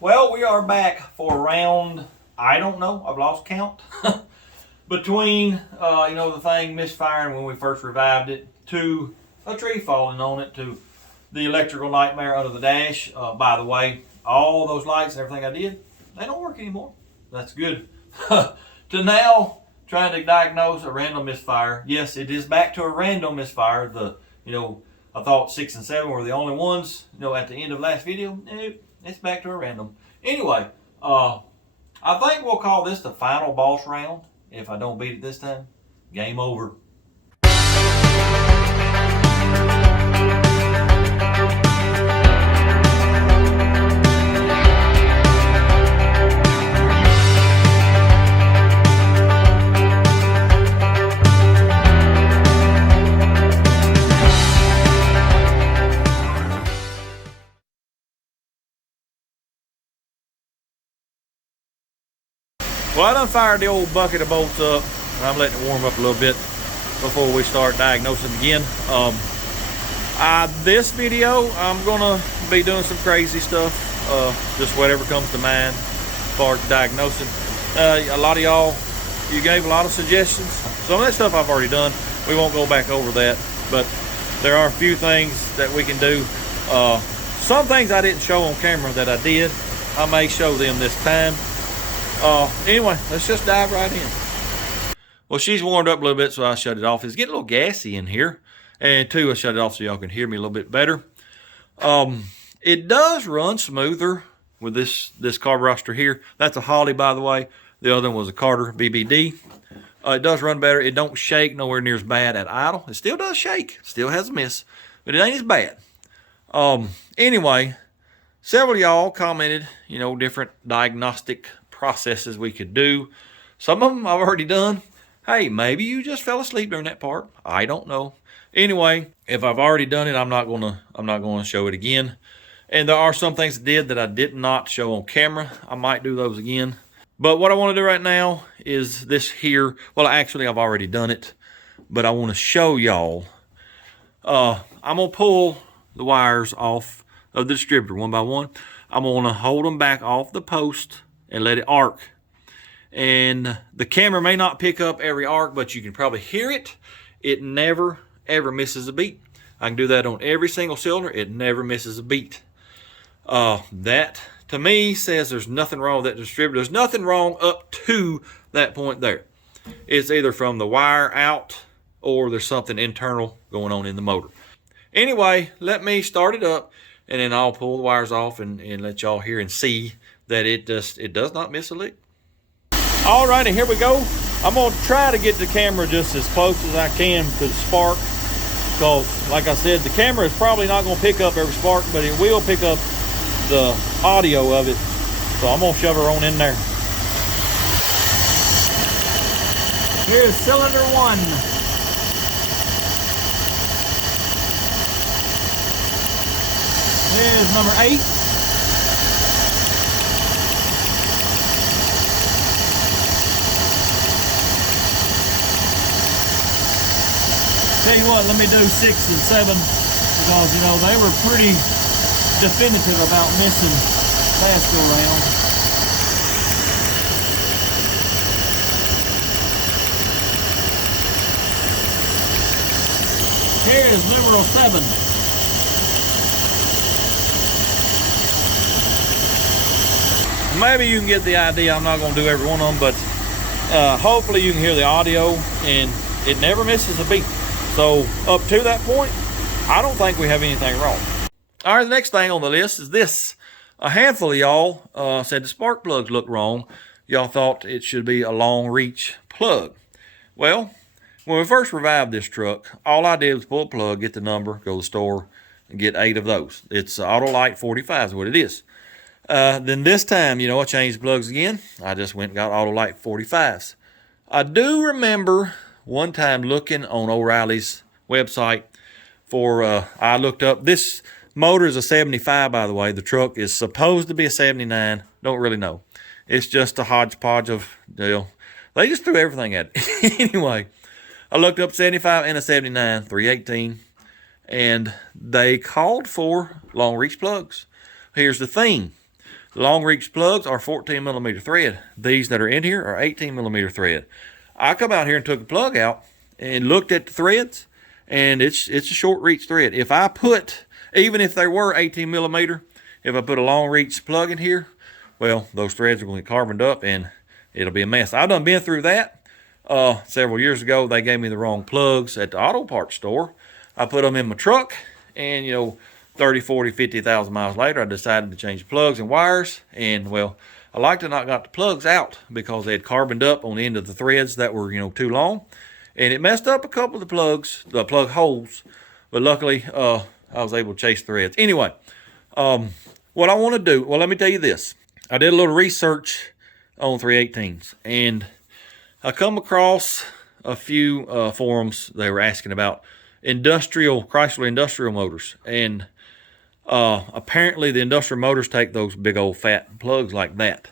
Well, we are back for round, I don't know, I've lost count. Between, the thing misfiring when we first revived it, to a tree falling on it, to the electrical nightmare under the dash. By the way, all those lights and everything I did, they don't work anymore. That's good. To now, trying to diagnose a random misfire. Yes, it is back to a random misfire. I thought 6 and 7 were the only ones, at the end of last video. Nope, it's back to a random. Anyway, I think we'll call this the final boss round. If I don't beat it this time, game over. Well, I done fired the old bucket of bolts up, and I'm letting it warm up a little bit before we start diagnosing again. This video, I'm gonna be doing some crazy stuff, just whatever comes to mind as far as diagnosing. A lot of y'all, you gave a lot of suggestions. Some of that stuff I've already done. We won't go back over that, but there are a few things that we can do. Some things I didn't show on camera that I did. I may show them this time. Anyway, let's just dive right in. Well, she's warmed up a little bit, so I shut it off. It's getting a little gassy in here. And two, I shut it off so y'all can hear me a little bit better. It does run smoother with this carburetor here. That's a Holley, by the way. The other one was a Carter BBD. It does run better. It don't shake nowhere near as bad at idle. It still does shake. Still has a miss. But it ain't as bad. Anyway, several of y'all commented, different diagnostic processes we could do. Some of them I've already done. Hey, maybe you just fell asleep during that part. I don't know. Anyway, if I've already done it, I'm not gonna show it again. And there are some things I did that I did not show on camera. I might do those again. But what I want to do right now is this here. Well, actually, I've already done it, but I want to show y'all. I'm gonna pull the wires off of the distributor one by one. I'm gonna hold them back off the post and let it arc. And the camera may not pick up every arc, but you can probably hear it. It never, ever misses a beat. I can do that on every single cylinder. It never misses a beat. That, to me, says there's nothing wrong with that distributor. There's nothing wrong up to that point there. It's either from the wire out or there's something internal going on in the motor. Anyway, let me start it up, and then I'll pull the wires off and let y'all hear and see that it does not miss a lick. Alrighty, here we go. I'm gonna try to get the camera just as close as I can to the spark, because like I said, the camera is probably not gonna pick up every spark, but it will pick up the audio of it. So I'm gonna shove her on in there. Here's cylinder 1. Here's number 8. Tell you what, let me do 6 and 7, because they were pretty definitive about missing last go around. Here's number 7. Maybe you can get the idea. I'm not going to do every one of them, but hopefully you can hear the audio, and it never misses a beat. So up to that point, I don't think we have anything wrong. All right, the next thing on the list is this. A handful of y'all said the spark plugs look wrong. Y'all thought it should be a long reach plug. Well, when we first revived this truck, all I did was pull a plug, get the number, go to the store, and get 8 of those. It's Autolite 45 is what it is. Then this time, I changed the plugs again. I just went and got Autolite 45s. I do remember one time looking on O'Reilly's website for, I looked up, this motor is a 75, by the way. The truck is supposed to be a 79. Don't really know. It's just a hodgepodge of, they just threw everything at it. Anyway, I looked up 75 and a 79, 318, and they called for long reach plugs. Here's the thing. The long reach plugs are 14 millimeter thread. These that are in here are 18 millimeter thread. I come out here and took the plug out and looked at the threads, and it's a short reach thread. If I put, even if they were 18 millimeter, if I put a long reach plug in here, well, those threads are going to get carboned up and it'll be a mess. I've done been through that. Several years ago, they gave me the wrong plugs at the auto parts store. I put them in my truck, and 30, 40, 50,000 miles later, I decided to change the plugs and wires. And well, I like to not got the plugs out because they had carboned up on the end of the threads that were, too long. And it messed up a couple of the plugs, the plug holes. But luckily, I was able to chase threads. Anyway, what I want to do, well, let me tell you this. I did a little research on 318s, and I come across a few forums. They were asking about Chrysler industrial motors, and apparently the industrial motors take those big old fat plugs like that.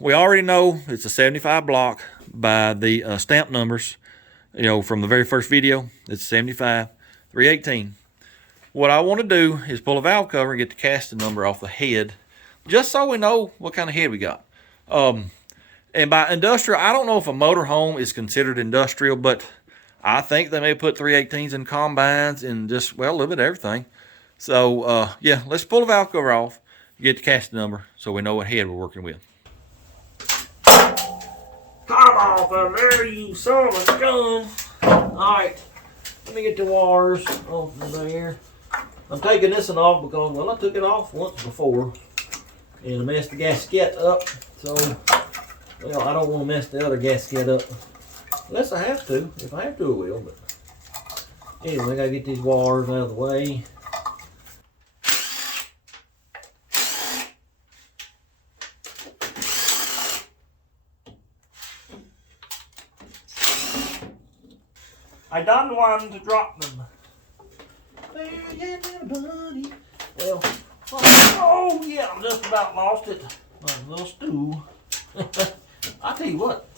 We already know it's a 75 block by the stamp numbers, from the very first video. It's 75, 318. What I want to do is pull a valve cover and get the casting number off the head, just so we know what kind of head we got. And by industrial, I don't know if a motor home is considered industrial, but I think they may put 318s in combines and just, well, a little bit of everything. So, yeah, let's pull the valve cover off, get the casting number, so we know what head we're working with. Come off of there, you son of a gun. All right, let me get the wires off of there. I'm taking this one off because, well, I took it off once before and I messed the gasket up. So, well, I don't want to mess the other gasket up unless I have to. If I have to, I will. But anyway, I gotta get these wires out of the way. I done one to drop them. There you go, buddy. Well, oh yeah, I'm just about lost it. My little stool. I tell you what,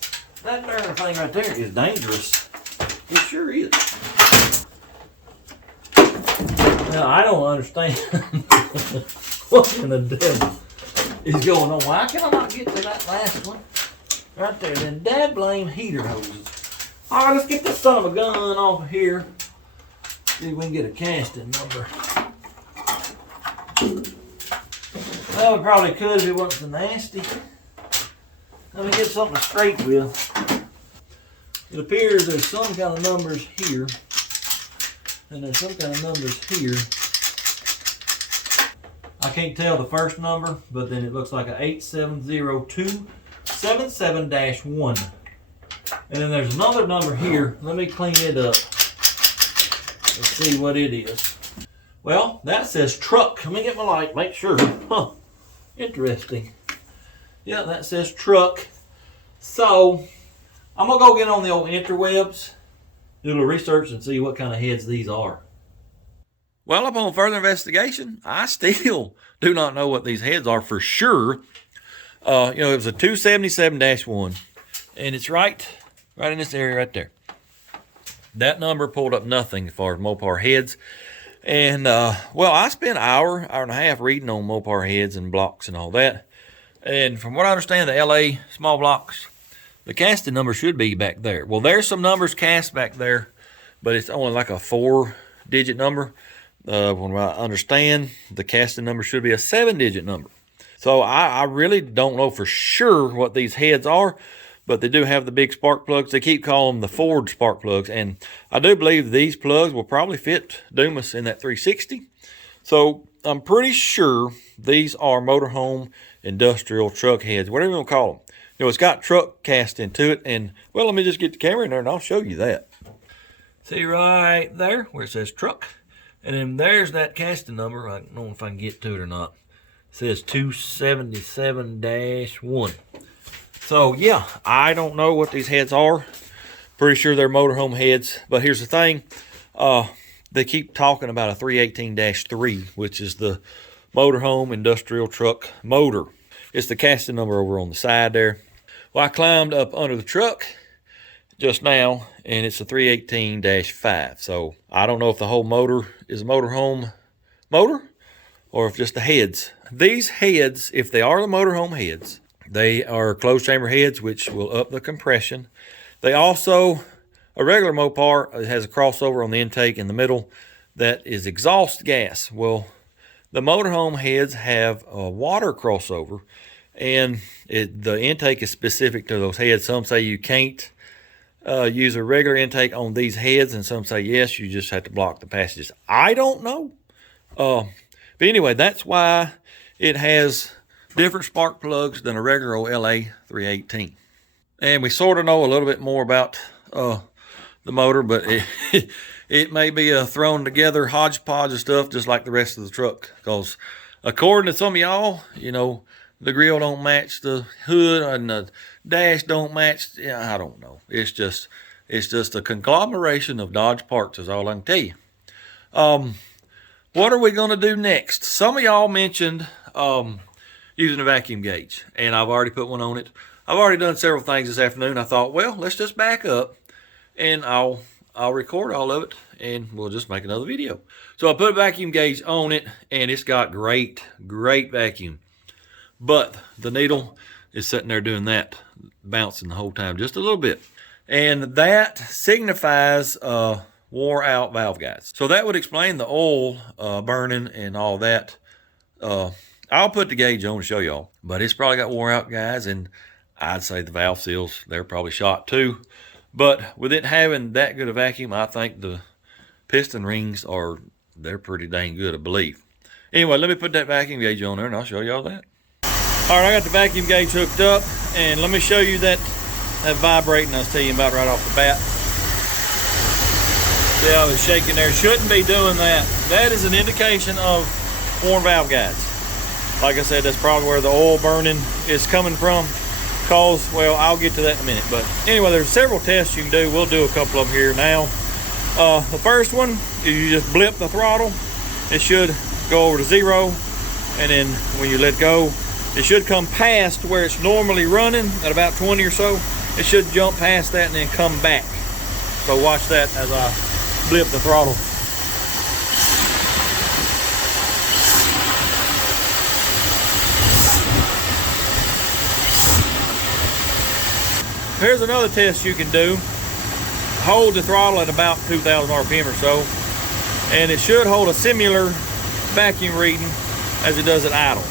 that there thing right there is dangerous. It sure is. Now I don't understand what in the devil is going on. Why can I not get to that last one? Right there, then dad blame heater hoses. Alright, let's get this son of a gun off of here. See if we can get a casting number. Well, we probably could if it wasn't so nasty. Let me get something to scrape with. It appears there's some kind of numbers here. And there's some kind of numbers here. I can't tell the first number, but then it looks like a 870277-1. And then there's another number here. Let me clean it up. Let's see what it is. Well, that says truck. Let me get my light, make sure. Huh. Interesting. Yeah, that says truck. So, I'm going to go get on the old interwebs, do a little research, and see what kind of heads these are. Well, upon further investigation, I still do not know what these heads are for sure. It was a 277-1. And it's right in this area right there. That number pulled up nothing as far as Mopar heads. And, well, I spent an hour and a half reading on Mopar heads and blocks and all that. And from what I understand, the LA small blocks, the casting number should be back there. Well, there's some numbers cast back there, but it's only like a 4-digit number. From what I understand, the casting number should be a 7-digit number. So I really don't know for sure what these heads are. But they do have the big spark plugs. They keep calling them the Ford spark plugs. And I do believe these plugs will probably fit Dumas in that 360. So I'm pretty sure these are motorhome industrial truck heads, whatever you want to call them. It's got truck cast into it. And, well, let me just get the camera in there and I'll show you that. See right there where it says truck. And then there's that casting number. I don't know if I can get to it or not. It says 277-1. So, yeah, I don't know what these heads are. Pretty sure they're motorhome heads. But here's the thing. They keep talking about a 318-3, which is the motorhome industrial truck motor. It's the casting number over on the side there. Well, I climbed up under the truck just now, and it's a 318-5. So, I don't know if the whole motor is a motorhome motor or if just the heads. These heads, if they are the motorhome heads, they are closed chamber heads, which will up the compression. They also, a regular Mopar has a crossover on the intake in the middle that is exhaust gas. Well, the motorhome heads have a water crossover, and the intake is specific to those heads. Some say you can't use a regular intake on these heads, and some say yes, you just have to block the passages. I don't know. But anyway, that's why it has different spark plugs than a regular old LA 318. And we sort of know a little bit more about the motor, but it may be a thrown together hodgepodge of stuff just like the rest of the truck. Because according to some of y'all, you know, the grill don't match the hood and the dash don't match. Yeah, I don't know. It's just a conglomeration of Dodge parts is all I can tell you. What are we going to do next? Some of y'all mentioned using a vacuum gauge, and I've already put one on it. I've already done several things this afternoon. I thought, well, let's just back up, and I'll record all of it, and we'll just make another video. So I put a vacuum gauge on it, and it's got great vacuum. But the needle is sitting there doing that, bouncing the whole time, just a little bit. And that signifies wore out valve guides. So that would explain the oil burning and all that. I'll put the gauge on to show y'all, but it's probably got wore out guides, and I'd say the valve seals, they're probably shot too. But with it having that good a vacuum, I think the piston rings they're pretty dang good, I believe. Anyway, let me put that vacuum gauge on there and I'll show y'all that. All right, I got the vacuum gauge hooked up, and let me show you that vibrating I was telling you about right off the bat. See how it's shaking there? Shouldn't be doing that. That is an indication of worn valve guides. Like I said, that's probably where the oil burning is coming from. Cause, well, I'll get to that in a minute. But anyway, there's several tests you can do. We'll do a couple of them here now. The first one is you just blip the throttle. It should go over to 0, and then when you let go, it should come past where it's normally running at about 20 or so. It should jump past that and then come back. So watch that as I blip the throttle. Here's another test you can do. Hold the throttle at about 2,000 RPM or so, and it should hold a similar vacuum reading as it does at idle.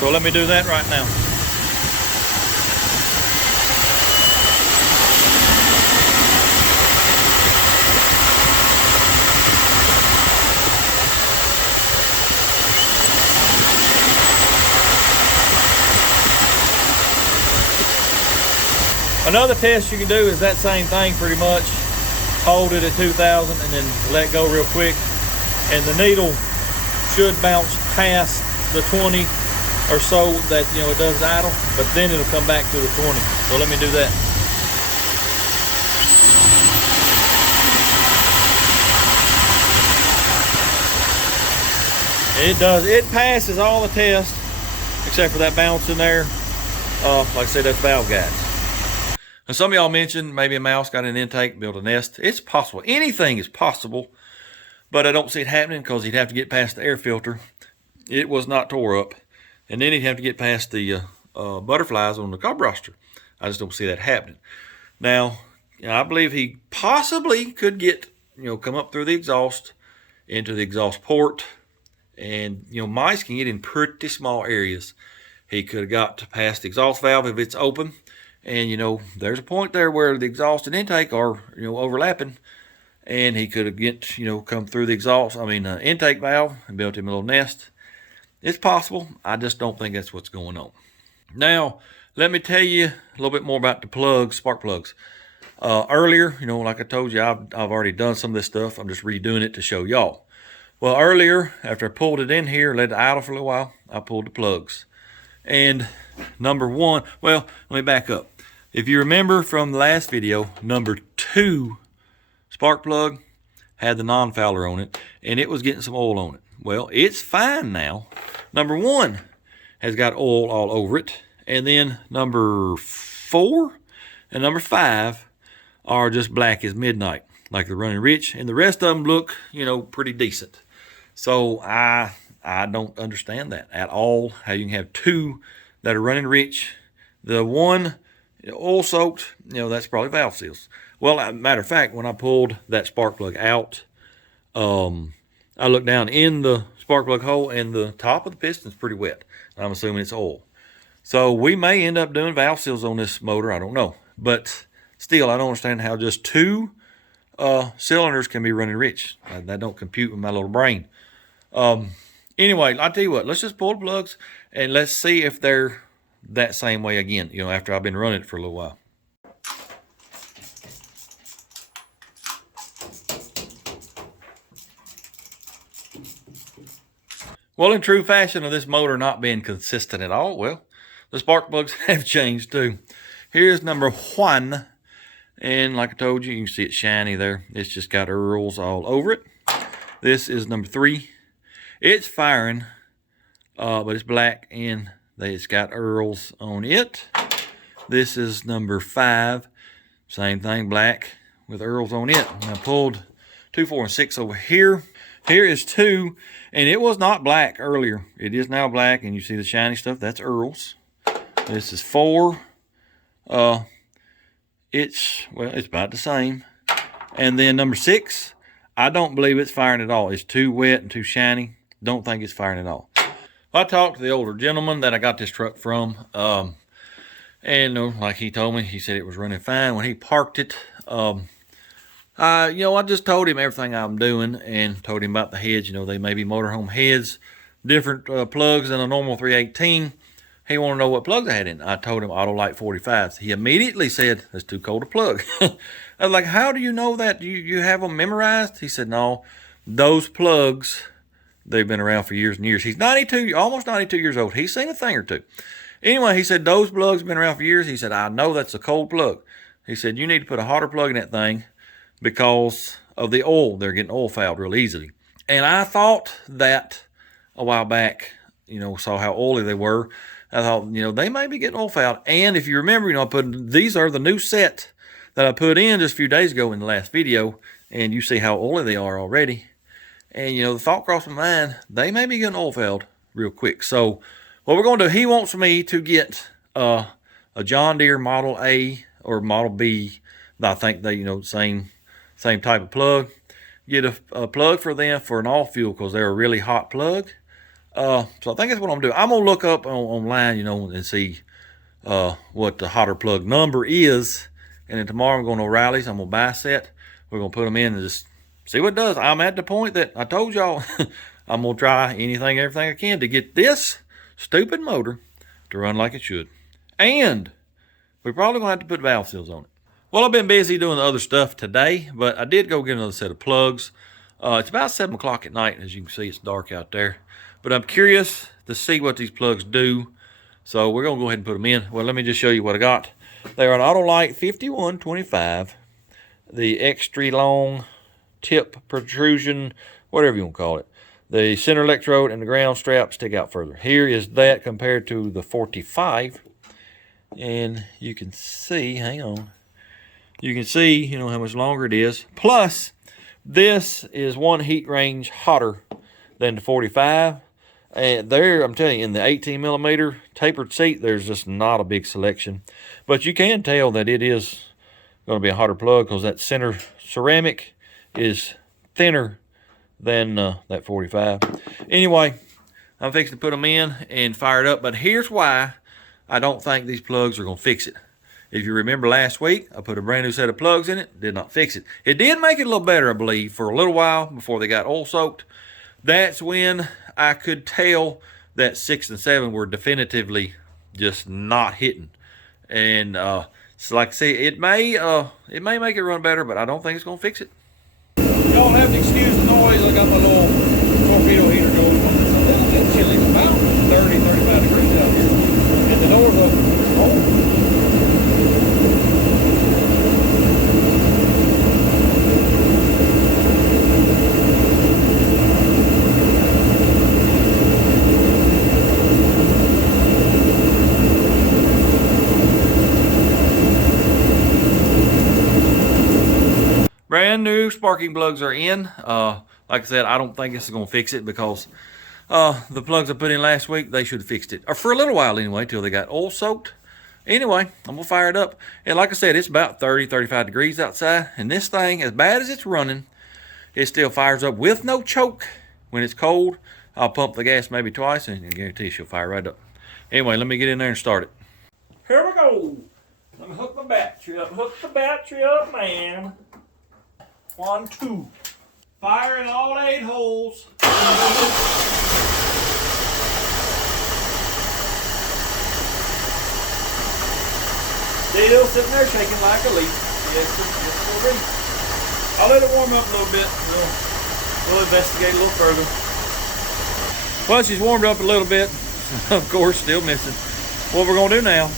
So let me do that right now. Another test you can do is that same thing pretty much. Hold it at 2,000 and then let go real quick. And the needle should bounce past the 20 or so that, you know, it does idle, but then it'll come back to the 20. So let me do that. It does. It passes all the tests except for that bounce in there. Like I said, that's valve guides. And some of y'all mentioned maybe a mouse got an intake, built a nest. It's possible. Anything is possible, but I don't see it happening because he'd have to get past the air filter. It was not tore up. And then he'd have to get past the butterflies on the carburetor. I just don't see that happening. Now, I believe he possibly could get, come up through the exhaust into the exhaust port. And, mice can get in pretty small areas. He could have got to past the exhaust valve if it's open. And, there's a point there where the exhaust and intake are, overlapping. And he could have come through the intake valve and built him a little nest. It's possible. I just don't think that's what's going on. Now, let me tell you a little bit more about the plugs, spark plugs. Earlier, like I told you, I've already done some of this stuff. I'm just redoing it to show y'all. Well, earlier, after I pulled it in here, let it idle for a little while, I pulled the plugs. And number one, well, let me back up. If you remember from the last video, number 2 spark plug had the non-fouler on it, and it was getting some oil on it. Well, it's fine now. Number 1 has got oil all over it, and then number 4 and number 5 are just black as midnight, like they're running rich, and the rest of them look, pretty decent. So I I don't understand that at all, how you can have two that are running rich. The one oil soaked, that's probably valve seals. Well, matter of fact, when I pulled that spark plug out, I looked down in the spark plug hole and the top of the piston's pretty wet. I'm assuming it's oil. So we may end up doing valve seals on this motor. I don't know. But still, I don't understand how just two cylinders can be running rich. That don't compute with my little brain. Anyway, I'll tell you what. Let's just pull the plugs and let's see if they're that same way again, after I've been running it for a little while. Well, in true fashion of this motor not being consistent at all, well, the spark plugs have changed too. Here's number 1. And like I told you, you can see it shiny there. It's just got earls all over it. This is number 3. It's firing, but it's black and it's got earls on it. This is number 5. Same thing, black with earls on it. I pulled 2, 4, and 6 over here. Here is 2, and it was not black earlier. It is now black, and you see the shiny stuff. That's earls. This is 4. It's about the same. And then number 6, I don't believe it's firing at all. It's too wet and too shiny. Don't think it's firing at all. I talked to the older gentleman that I got this truck from, and like he told me, he said it was running fine when he parked it. I just told him everything I'm doing and told him about the heads. They may be motorhome heads, different plugs than a normal 318. He wanted to know what plugs I had in. I told him Autolite 45s. He immediately said, that's too cold to plug. I was like, how do you know that? You have them memorized? He said, no, those plugs, they've been around for years and years. He's 92, almost 92 years old. He's seen a thing or two. Anyway, he said, those plugs have been around for years. He said, I know that's a cold plug. He said, you need to put a hotter plug in that thing because of the oil. They're getting oil fouled real easily. And I thought that a while back, saw how oily they were. I thought, they may be getting oil fouled. And if you remember, these are the new set that I put in just a few days ago in the last video. And you see how oily they are already. And, the thought crossed my mind, they may be getting oil fouled real quick. So what we're going to do, he wants me to get a John Deere Model A or Model B. I think they, same type of plug. Get a plug for them for an all fuel because they're a really hot plug. So I think that's what I'm doing. I'm going to look up online, and see what the hotter plug number is. And then tomorrow I'm going to O'Reilly's. I'm going to buy a set. We're going to put them in and just see what it does. I'm at the point that I told y'all I'm going to try everything I can to get this stupid motor to run like it should. And we're probably going to have to put valve seals on it. Well, I've been busy doing the other stuff today, but I did go get another set of plugs. It's about 7 o'clock at night. As you can see, it's dark out there. But I'm curious to see what these plugs do. So we're going to go ahead and put them in. Well, let me just show you what I got. They're an Autolite 5125. The extra long tip protrusion, whatever you want to call it. The center electrode and the ground strap stick out further. Here is that compared to the 45. And you can see, hang on. You can see, how much longer it is. Plus, this is one heat range hotter than the 45. And there, I'm telling you, in the 18 millimeter tapered seat, there's just not a big selection. But you can tell that it is going to be a hotter plug because that center ceramic is thinner than that 45. Anyway, I'm fixing to put them in and fire it up. But here's why I don't think these plugs are going to fix it. If you remember last week, I put a brand new set of plugs in it. Did not fix it. It did make it a little better, I believe, for a little while before they got oil soaked. That's when I could tell that 6 and 7 were definitively just not hitting. And so like I say, it may make it run better, but I don't think it's going to fix it. Y'all have to excuse the noise. I got my little torpedo heater going on. It's a little bit chilly. It's about 30, 35 degrees out here. And the door's open. It's cold. Brand new sparking plugs are in. Like I said, I don't think this is going to fix it because The plugs I put in last week, they should have fixed it. Or for a little while anyway, till they got oil soaked. Anyway, I'm gonna fire it up. And like I said, it's about 30, 35 degrees outside. And this thing, as bad as it's running, it still fires up with no choke. When it's cold, I'll pump the gas maybe twice, and I guarantee she'll fire right up. Anyway, let me get in there and start it. Here we go. Let me hook my battery up. Hook the battery up, man. 1, 2. Fire in all 8 holes. Still sitting there shaking like a leaf. Yes, sir. I'll let it warm up a little bit. We'll investigate a little further. Well, she's warmed up a little bit. Of course, still missing. What we're gonna do now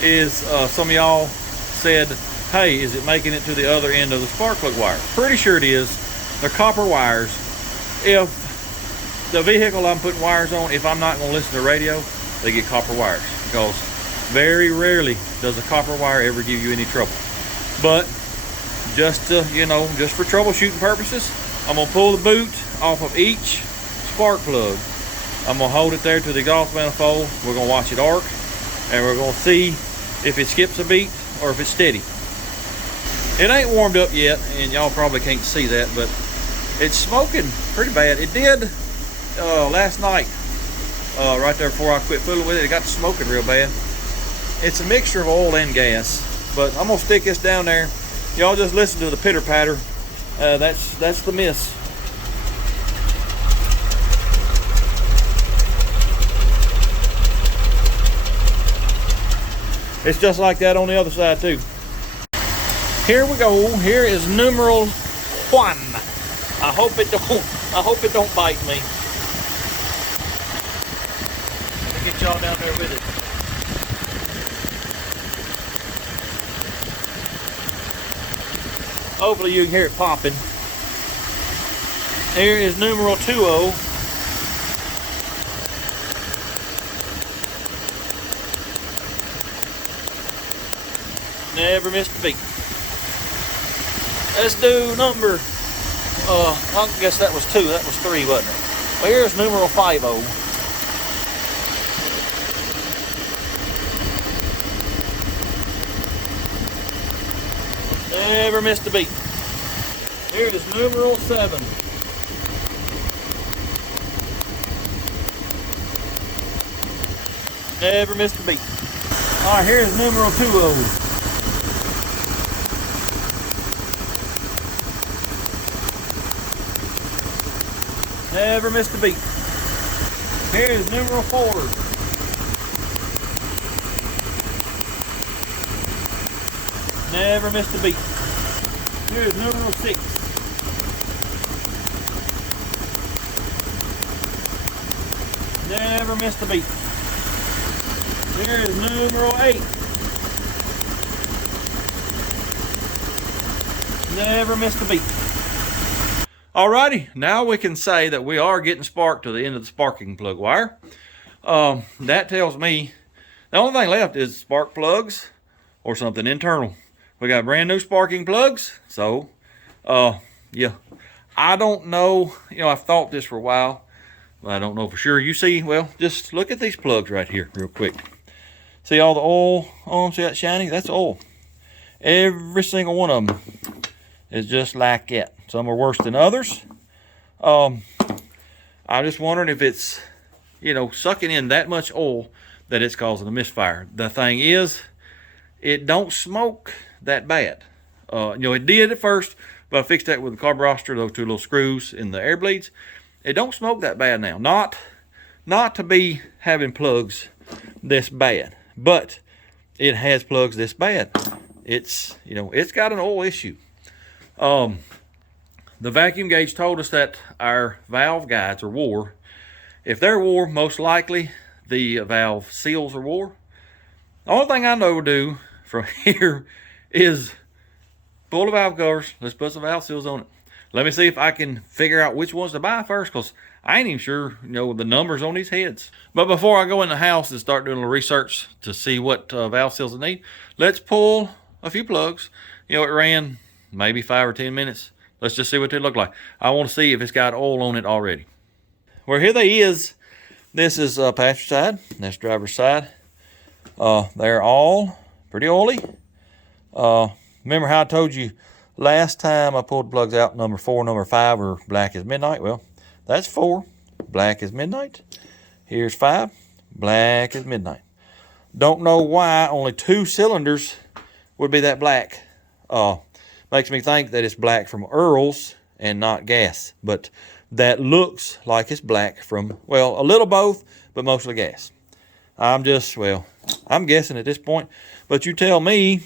is some of y'all said, hey, is it making it to the other end of the spark plug wire? Pretty sure it is. They're copper wires. If the vehicle I'm putting wires on, if I'm not gonna listen to radio, they get copper wires, because very rarely does a copper wire ever give you any trouble. But just to, just for troubleshooting purposes, I'm gonna pull the boot off of each spark plug. I'm gonna hold it there to the exhaust manifold. We're gonna watch it arc, and we're gonna see if it skips a beat or if it's steady. It ain't warmed up yet, and y'all probably can't see that, but it's smoking pretty bad. It did last night, right there before I quit fooling with it. It got to smoking real bad. It's a mixture of oil and gas, but I'm gonna stick this down there. Y'all just listen to the pitter patter. That's the miss. It's just like that on the other side too. Here we go. Here is numeral 1. I hope it don't bite me. Let me get y'all down there with it. Hopefully you can hear it popping. Here is numeral 20. Never missed a beat. Let's do number, I guess that was 2, that was 3, wasn't it? Well, here's numeral 50. Never missed a beat. Here is numeral 7. Never missed a beat. All right, here's numeral 20. Never missed a beat. Here's numeral 4. Never missed a beat. Here's numeral 6. Never missed a beat. Here is numeral 8. Never missed a beat. Alrighty, now we can say that we are getting spark to the end of the sparking plug wire. That tells me the only thing left is spark plugs or something internal. We got brand new sparking plugs, so yeah. I don't know, I've thought this for a while, but I don't know for sure. You see, well, just look at these plugs right here real quick. See all the oil on them? See that shiny? That's oil. Every single one of them is just like that. Some are worse than others. I'm just wondering if it's, sucking in that much oil that it's causing a misfire. The thing is, it don't smoke that bad. It did at first, but I fixed that with the carburetor, those 2 little screws in the air bleeds. It don't smoke that bad now. Not to be having plugs this bad, but it has plugs this bad. It's, it's got an oil issue. The vacuum gauge told us that our valve guides are wore. If they're wore, most likely the valve seals are wore. The only thing I know to do from here is pull the valve covers. Let's put some valve seals on it. Let me see if I can figure out which ones to buy first, because I ain't even sure, the numbers on these heads. But before I go in the house and start doing a little research to see what valve seals I need, let's pull a few plugs. It ran maybe 5 or 10 minutes. Let's just see what they look like. I want to see if it's got oil on it already. Well, here they is. This is passenger side. That's driver's side. They're all pretty oily. Remember how I told you last time I pulled the plugs out, number 4, number 5 are black as midnight? Well, that's 4, black as midnight. Here's 5, black as midnight. Don't know why only 2 cylinders would be that black. Makes me think that it's black from Earl's and not gas. But that looks like it's black from, well, a little both, but mostly gas. I'm guessing at this point. But you tell me,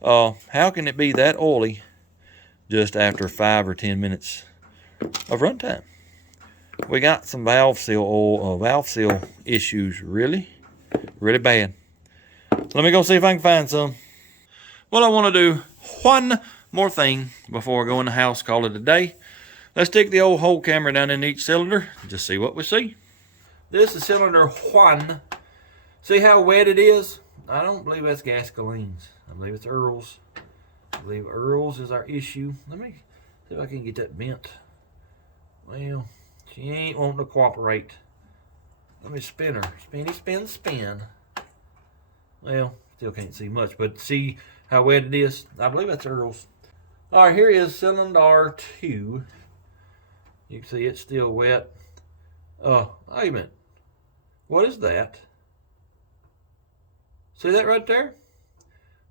how can it be that oily just after 5 or 10 minutes of runtime? We got some valve seal issues really bad. Let me go see if I can find some. Well, I want to do one more thing before I go in the house, call it a day. Let's stick the old hole camera down in each cylinder, just see what we see. This is cylinder 1. See how wet it is? I don't believe that's Gascoline's. I believe it's Earl's. I believe Earl's is our issue. Let me see if I can get that bent. Well, she ain't wanting to cooperate. Let me spin her. Spinny, spin, spin. Well, still can't see much, but see how wet it is? I believe that's Earl's. All right, here is cylinder 2. You can see it's still wet. Wait a minute. What is that? See that right there?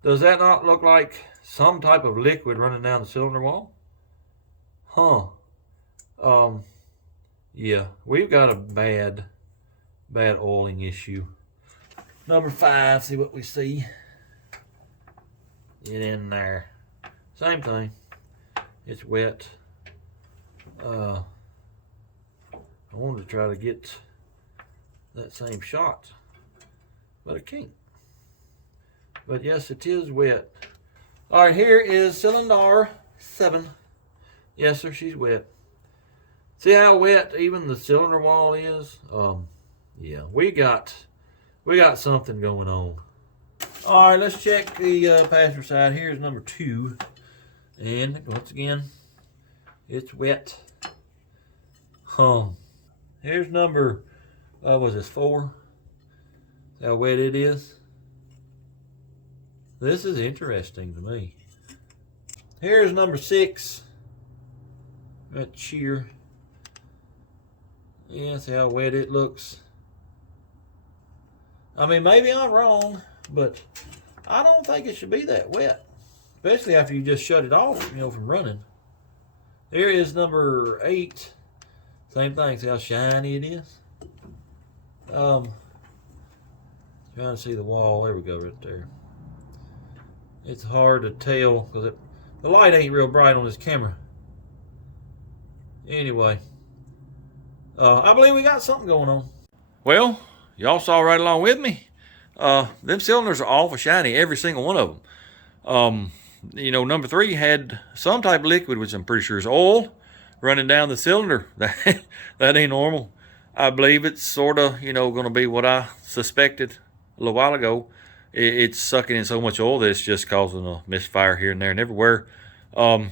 Does that not look like some type of liquid running down the cylinder wall? Huh. Yeah, we've got a bad oiling issue. Number 5, see what we see. Get in there. Same thing. It's wet. I wanted to try to get that same shot, but I can't. But yes, it is wet. All right, here is cylinder 7. Yes, sir, she's wet. See how wet even the cylinder wall is? Yeah, we got something going on. All right, let's check the passenger side. Here's number 2, and once again, it's wet. Here's number, was this 4? See how wet it is? This is interesting to me. Here's number 6. Right here. Yeah, see how wet it looks. I mean, maybe I'm wrong, but I don't think it should be that wet. Especially after you just shut it off, from running. Here is number 8. Same thing, see how shiny it is? Trying to see the wall. There we go, right there. It's hard to tell because the light ain't real bright on this camera. Anyway, I believe we got something going on. Well, y'all saw right along with me. Them cylinders are awful shiny, every single one of them. Number 3 had some type of liquid, which I'm pretty sure is oil, running down the cylinder. That ain't normal. I believe it's sort of, going to be what I suspected a little while ago. It's sucking in so much oil that it's just causing a misfire here and there and everywhere. I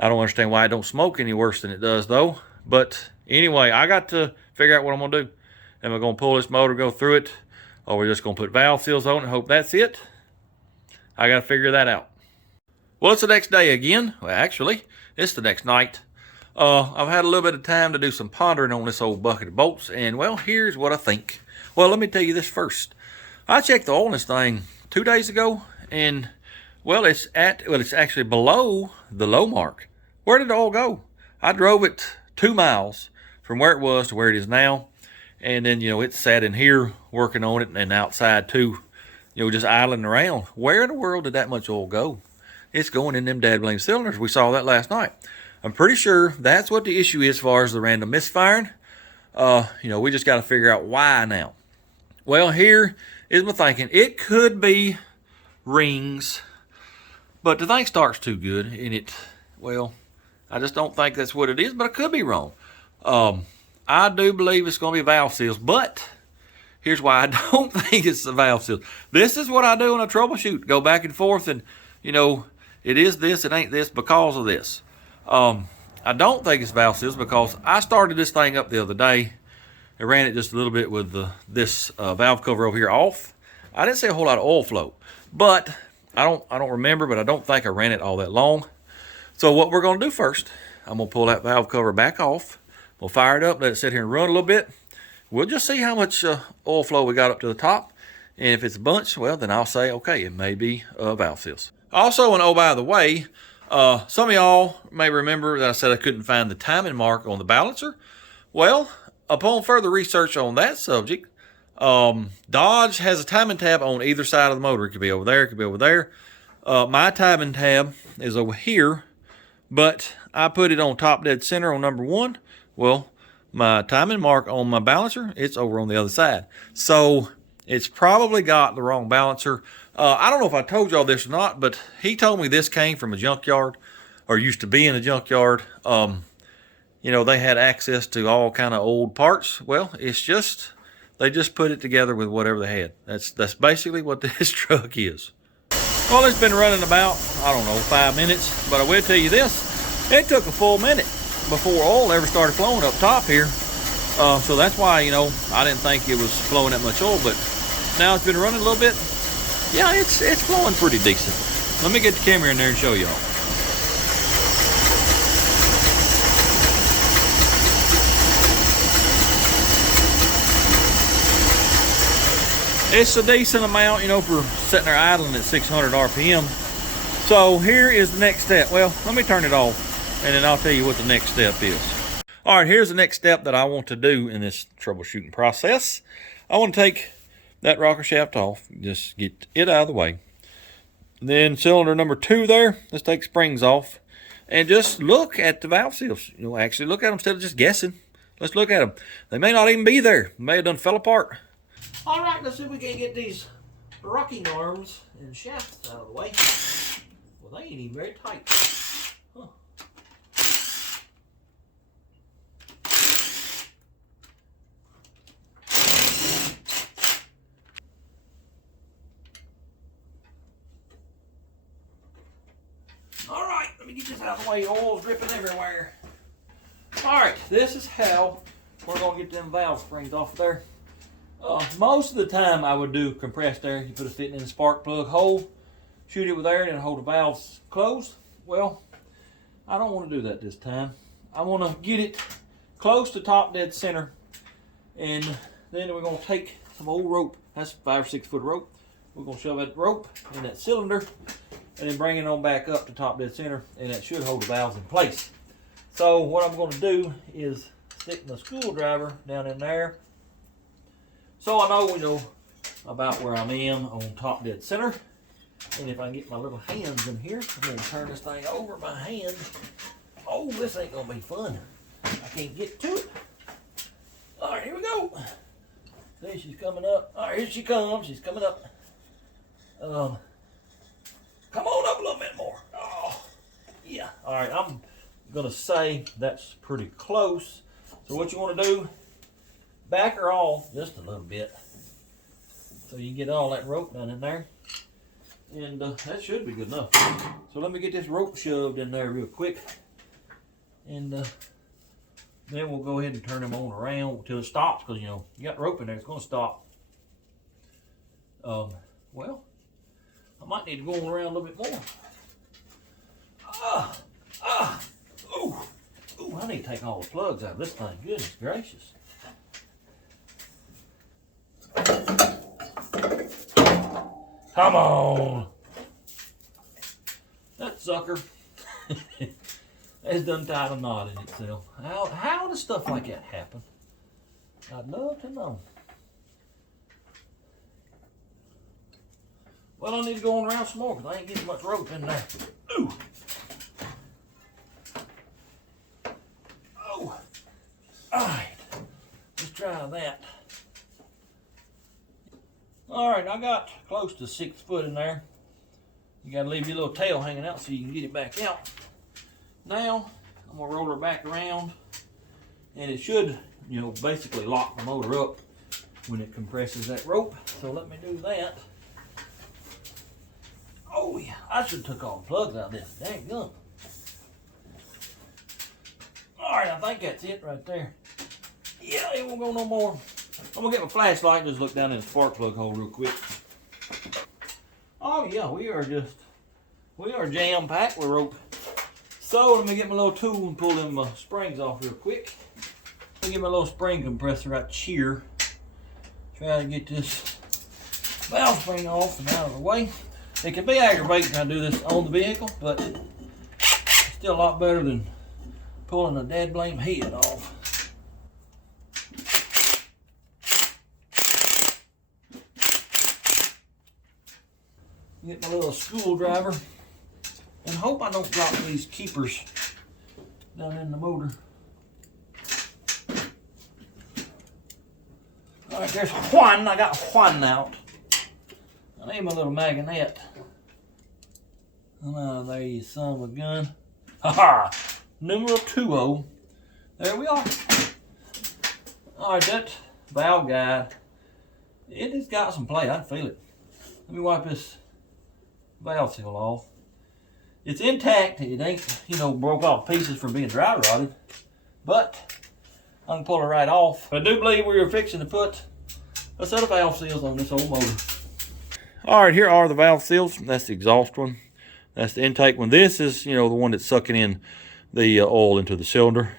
don't understand why it don't smoke any worse than it does, though. But anyway, I got to figure out what I'm going to do. Am I going to pull this motor, go through it, or we're just going to put valve seals on it and hope that's it? I got to figure that out. Well, it's the next day again. Well, actually, it's the next night. I've had a little bit of time to do some pondering on this old bucket of bolts, and, well, here's what I think. Well, let me tell you this first. I checked the oil in this thing 2 days ago, and, well, it's actually below the low mark. Where did the oil go? I drove it 2 miles from where it was to where it is now, and then, it sat in here working on it, and outside too, just idling around. Where in the world did that much oil go? It's going in them dad blame cylinders. We saw that last night. I'm pretty sure that's what the issue is as far as the random misfiring. We just got to figure out why now. Well, here is my thinking. It could be rings, but the thing starts too good, and I just don't think that's what it is, but I could be wrong. I do believe it's going to be valve seals, but here's why I don't think it's the valve seals. This is what I do in a troubleshoot. Go back and forth, and, it is this, it ain't this because of this. I don't think it's valve seals because I started this thing up the other day. I ran it just a little bit with this valve cover over here off. I didn't see a whole lot of oil flow, but I don't remember, but I don't think I ran it all that long. So what we're gonna do first, I'm gonna pull that valve cover back off. We'll fire it up, let it sit here and run a little bit. We'll just see how much oil flow we got up to the top. And if it's a bunch, well, then I'll say, okay, it may be valve seals. Also, and oh, by the way, some of y'all may remember that I said I couldn't find the timing mark on the balancer. Well, upon further research on that subject, Dodge has a timing tab on either side of the motor. It could be over there, it could be over there. My timing tab is over here, but I put it on top dead center on number 1. Well, my timing mark on my balancer, it's over on the other side. So it's probably got the wrong balancer. I don't know if I told y'all this or not, but he told me this came from a junkyard, or used to be in a junkyard. You know, they had access to all kind of old parts. Well, it's just, they just put it together with whatever they had. That's basically what this truck is. Well, it's been running about, I don't know, 5 minutes, but I will tell you this, it took a full minute before oil ever started flowing up top here. So that's why, you know, I didn't think it was flowing that much oil, but now it's been running a little bit. Yeah, it's flowing pretty decent. Let me get the camera in there and show y'all. It's a decent amount, you know, for sitting there idling at 600 RPM. So here is the next step. Well, let me turn it off, and then I'll tell you what the next step is. All right, here's the next step that I want to do in this troubleshooting process. I want to take that rocker shaft off, just get it out of the way. Then cylinder number 2 there, let's take springs off and just look at the valve seals. You know, actually look at them instead of just guessing. Let's look at them. They may not even be there. They may have done fell apart. All right, let's see if we can get these rocking arms and shafts out of the way. Well, they ain't even very tight. Huh. All right, let me get this out of the way. Oil's dripping everywhere. All right, this is how we're gonna get them valve springs off there. Most of the time I would do compressed air. You put a fitting in the spark plug hole, shoot it with air, and then hold the valves closed. Well, I don't want to do that this time. I want to get it close to top dead center, and then we're going to take some old rope. That's 5 or 6 foot rope. We're going to shove that rope in that cylinder, and then bring it on back up to top dead center, and that should hold the valves in place. So what I'm going to do is stick my screwdriver down in there, so I know, you know, about where I'm on top dead center. And if I can get my little hands in here, I'm going to turn this thing over my hand. Oh, this ain't going to be fun. I can't get to it. All right, here we go. See, she's coming up. All right, here she comes. She's coming up. Come on up a little bit more. Oh, yeah. All right, I'm going to say that's pretty close. So what you want to do, back her off just a little bit so you can get all that rope down in there, and that should be good enough. So let me get this rope shoved in there real quick, and then we'll go ahead and turn them on around until it stops, because you know you got rope in there, it's going to stop. Well, I might need to go on around a little bit more. Ooh, I need to take all the plugs out of this thing. Goodness gracious. Come on. That sucker has done tied a knot in itself. How does stuff like that happen? I'd love to know. Well, I need to go on around some more because I ain't getting much rope in there. Ooh. Oh. All right. Let's try that. All right, I got close to 6 foot in there. You gotta leave your little tail hanging out so you can get it back out. Now, I'm gonna roll her back around, and it should, you know, basically lock the motor up when it compresses that rope. So let me do that. Oh yeah, I should have took all the plugs out of this. Dang gum. All right, I think that's it right there. Yeah, it won't go no more. I'm gonna get my flashlight and just look down in the spark plug hole real quick. Oh yeah, we are jam packed with rope. So let me get my little tool and pull them springs off real quick. Let me get my little spring compressor right here. Try to get this valve spring off and out of the way. It can be aggravating trying to do this on the vehicle, but it's still a lot better than pulling a dead blame head off. Get my little screwdriver and hope I don't drop these keepers down in the motor. All right, there's one. I got one out. I need my little magnet. Oh, there you son of a gun. Ha ha! Numero 20. There we are. All right, that valve guide, it has got some play. I can feel it. Let me wipe this valve seal off. It's intact. It ain't, broke off pieces from being dry rotted, but I can pull it right off. But I do believe we were fixing to put a set of valve seals on this old motor. All right, here are the valve seals. That's the exhaust one. That's the intake one. This is, the one that's sucking in the oil into the cylinder.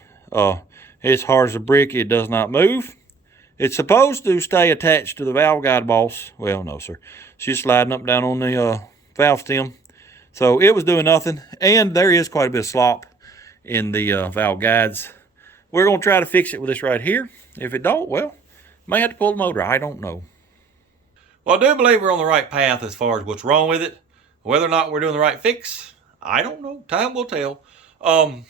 It's hard as a brick. It does not move. It's supposed to stay attached to the valve guide boss. Well, no, sir. She's sliding up down on the valve stem. So it was doing nothing. And there is quite a bit of slop in the valve guides. We're going to try to fix it with this right here. If it don't, well, may have to pull the motor. I don't know. Well, I do believe we're on the right path as far as what's wrong with it. Whether or not we're doing the right fix, I don't know. Time will tell.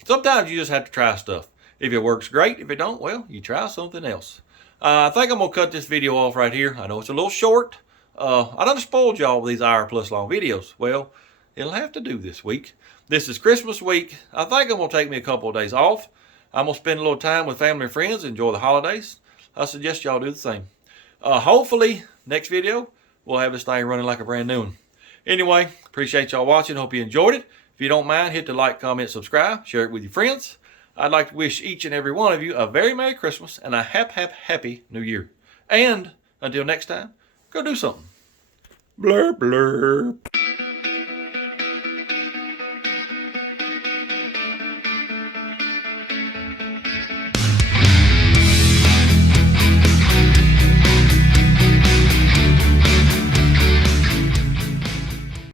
Sometimes you just have to try stuff. If it works, great. If it don't, well, you try something else. I think I'm going to cut this video off right here. I know it's a little short. I done spoiled y'all with these hour plus long videos. Well, it'll have to do this week. This is Christmas week. I think I'm going to take me a couple of days off. I'm going to spend a little time with family and friends, enjoy the holidays. I suggest y'all do the same. Hopefully, next video, we'll have this thing running like a brand new one. Anyway, appreciate y'all watching. Hope you enjoyed it. If you don't mind, hit the like, comment, subscribe. Share it with your friends. I'd like to wish each and every one of you a very Merry Christmas and a happy New Year. And until next time, go do something. Blur, blur.